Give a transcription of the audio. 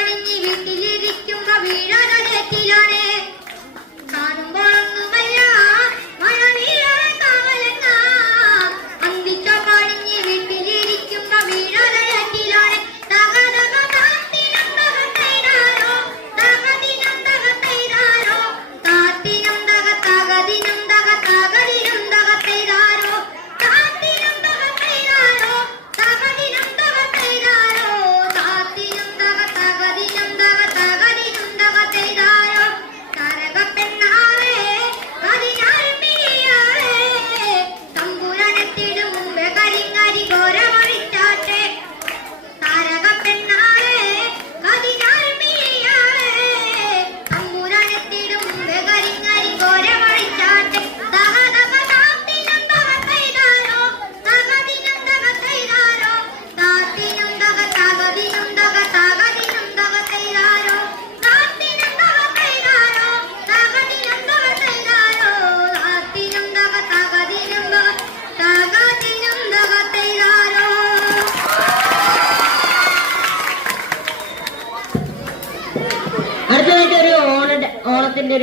പടിഞ്ഞ് വീട്ടിലിരിക്കുമ്പോ വീഴാനേറ്റിലാണ് കാണുമ്പോഴൊന്നുമല്ല മഴ വീഴാൻ കാവലെന്ന അന്തിച്ച പടിഞ്ഞ് വീട്ടിലിരിക്കുമ്പോ വീഴാനേറ്റിലാണ് തകതക താത്തിനം തകത്തൈതാരോ തകദിനം തകത്തൈതാരോ താത്തിനം തക തകദിനം തക തകദിനം തകത്തൈതാരോ താത്തിനം തകത്തൈതാരോ തകദിനം തകത്തൈതാരോ താത്തിനം തക തകദിനം തക തകദിനം തകത്തൈതാരോ കരകപ്പെണ്ണാളെ അതിനാരും പിരിയാളെ തമ്പുരാനെത്തിടും മുമ്പേ കരിങ്ങരി ഘോരമഴിച്ചാട്ടെ താരകപ്പെണ്ണാളെ അതിനാരും പിരിയാളെ തമ്പുരാനെത്തിടും മുമ്പേ കരിങ്ങരി ഘോരമഴിച്ചാട്ടെ തകതക താത്തിനം തകത്തൈതാരോ തകദിനം തകത്തൈതാരോ താത്തിനം തക തകദിനം തക തകദിനം തകത്തൈതാരോ താത്തിനം തകത്തൈതാരോ തകദിനം തകത്തൈതാരോ താത്തിനം തക തകദിനം തക തകദിനം തകത്തൈതാരോ. അടുത്തതായിട്ട് ഒരു ഓണത്തിന്റെ ഒരു